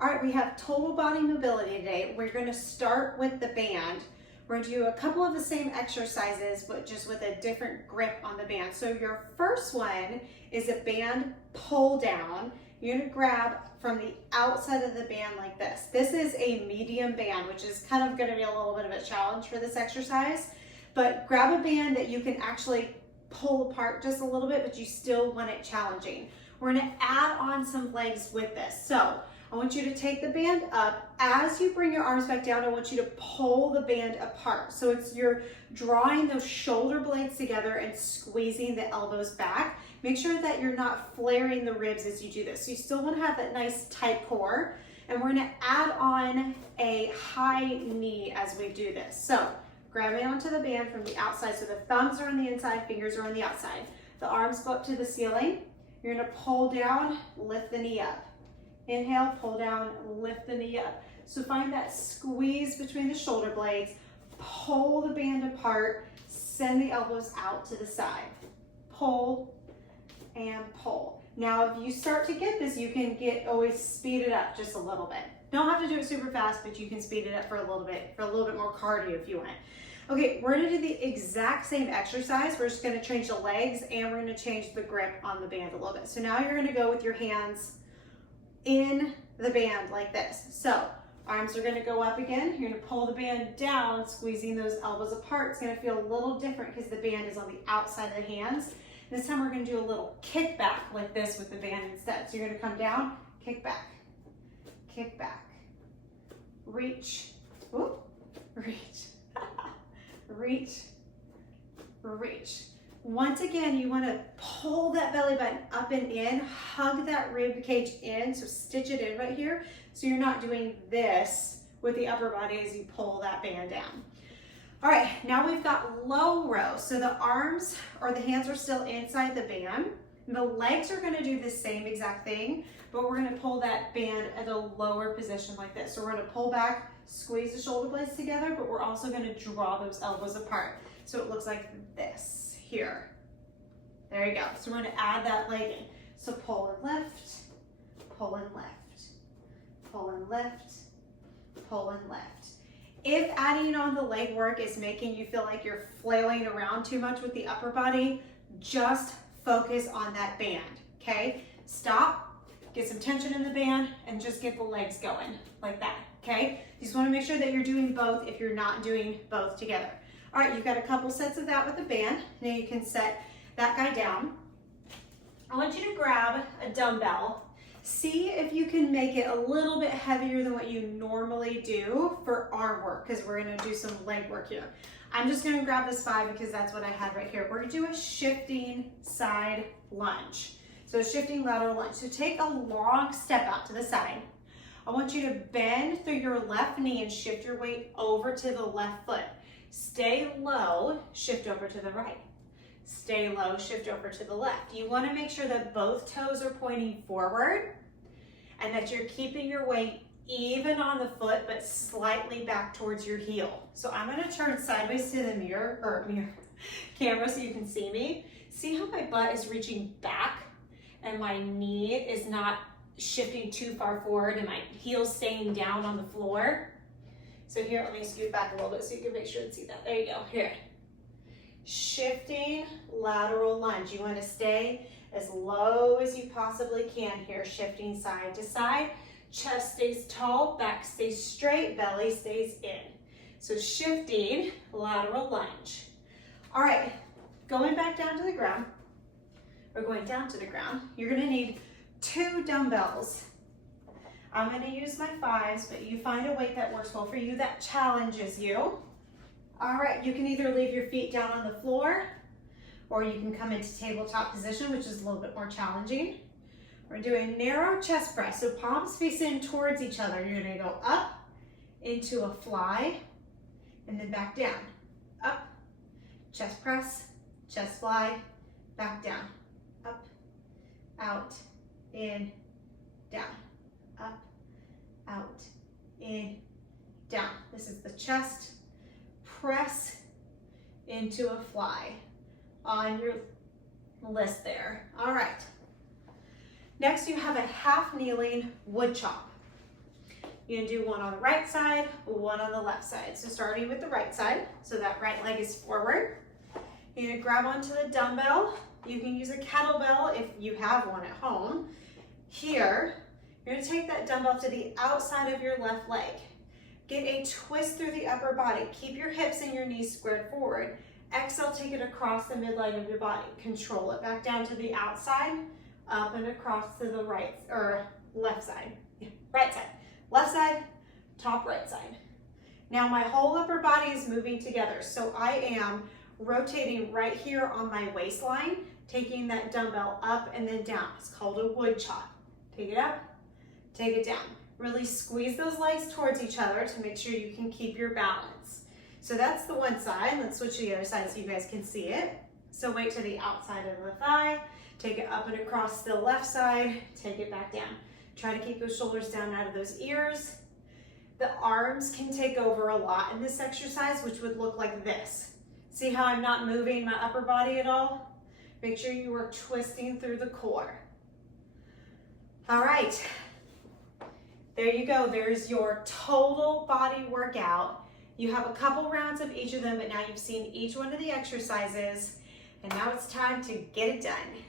All right, we have total body mobility today. We're gonna start with the band. We're gonna do a couple of the same exercises, but just with a different grip on the band. So your first one is a band pull down. You're gonna grab from the outside of the band like this. This is a medium band, which is kind of gonna be a little bit of a challenge for this exercise, but grab a band that you can actually pull apart just a little bit, but you still want it challenging. We're gonna add on some legs with this. So I want you to take the band up. As you bring your arms back down, I want you to pull the band apart. So you're drawing those shoulder blades together and squeezing the elbows back. Make sure that you're not flaring the ribs as you do this. So you still want to have that nice tight core. And we're going to add on a high knee as we do this. So grabbing onto the band from the outside. So the thumbs are on the inside, fingers are on the outside. The arms go up to the ceiling. You're going to pull down, lift the knee up. Inhale, pull down, lift the knee up. So find that squeeze between the shoulder blades, pull the band apart, send the elbows out to the side. Pull and pull. Now, if you start to get this, you can always speed it up just a little bit. Don't have to do it super fast, but you can speed it up for a little bit more cardio if you want. Okay, we're gonna do the exact same exercise. We're just gonna change the legs and we're gonna change the grip on the band a little bit. So now you're gonna go with your hands in the band like this. So arms are gonna go up again. You're gonna pull the band down, squeezing those elbows apart. It's gonna feel a little different because the band is on the outside of the hands. This time we're gonna do a little kick back like this with the band instead. So you're gonna come down, kick back, reach, whoop, reach, reach, reach. Once again, you want to pull that belly button up and in, hug that rib cage in, so stitch it in right here, so you're not doing this with the upper body as you pull that band down. All right, now we've got low row. So the arms or the hands are still inside the band. The legs are gonna do the same exact thing, but we're gonna pull that band at a lower position like this. So we're gonna pull back, squeeze the shoulder blades together, but we're also gonna draw those elbows apart. So it looks like this here. There you go. So we're gonna add that leg in. So pull and lift, pull and lift, pull and lift, pull and lift. If adding on the leg work is making you feel like you're flailing around too much with the upper body, just focus on that band, okay? Stop, get some tension in the band, and just get the legs going like that, okay? You just wanna make sure that you're doing both if you're not doing both together. All right, you've got a couple sets of that with the band. Now you can set that guy down. I want you to grab a dumbbell. See if you can make it a little bit heavier than what you normally do for arm work, because we're gonna do some leg work here. I'm just gonna grab this 5 because that's what I had right here. We're gonna do a shifting side lunge. So shifting lateral lunge. So take a long step out to the side. I want you to bend through your left knee and shift your weight over to the left foot. Stay low, shift over to the right. Stay low, shift over to the left. You want to make sure that both toes are pointing forward and that you're keeping your weight even on the foot, but slightly back towards your heel. So I'm going to turn sideways to the camera so you can see me. See how my butt is reaching back and my knee is not shifting too far forward and my heel's staying down on the floor? So here, let me scoot back a little bit so you can make sure to see that. There you go, here. Shifting lateral lunge. You want to stay as low as you possibly can here, shifting side to side. Chest stays tall, back stays straight, belly stays in. So shifting lateral lunge. All right, going back down to the ground, or going down to the ground, you're gonna need 2 dumbbells. I'm gonna use my 5s, but you find a weight that works well for you, that challenges you. All right, you can either leave your feet down on the floor, or you can come into tabletop position, which is a little bit more challenging. We're doing narrow chest press, so palms facing towards each other. You're gonna go up into a fly, and then back down. Up, chest press, chest fly, back down. Up, out, in, down. Up, out, in, down. This is the chest press into a fly on your list there. All right. Next, you have a half kneeling wood chop. You're gonna do one on the right side, one on the left side. So starting with the right side, so that right leg is forward. You're gonna grab onto the dumbbell. You can use a kettlebell if you have one at home. Here, you're gonna take that dumbbell to the outside of your left leg. Get a twist through the upper body. Keep your hips and your knees squared forward. Exhale, take it across the midline of your body. Control it back down to the outside, up and across to the right, or left side. Right side. Left side, top right side. Now my whole upper body is moving together. So I am rotating right here on my waistline, taking that dumbbell up and then down. It's called a wood chop. Take it up, take it down. Really squeeze those legs towards each other to make sure you can keep your balance. So that's the one side. Let's switch to the other side so you guys can see it. So weight to the outside of the thigh, take it up and across the left side, take it back down. Try to keep those shoulders down out of those ears. The arms can take over a lot in this exercise, which would look like this. See how I'm not moving my upper body at all? Make sure you are twisting through the core. All right, there you go. There's your total body workout. You have a couple rounds of each of them, but now you've seen each one of the exercises, and now it's time to get it done.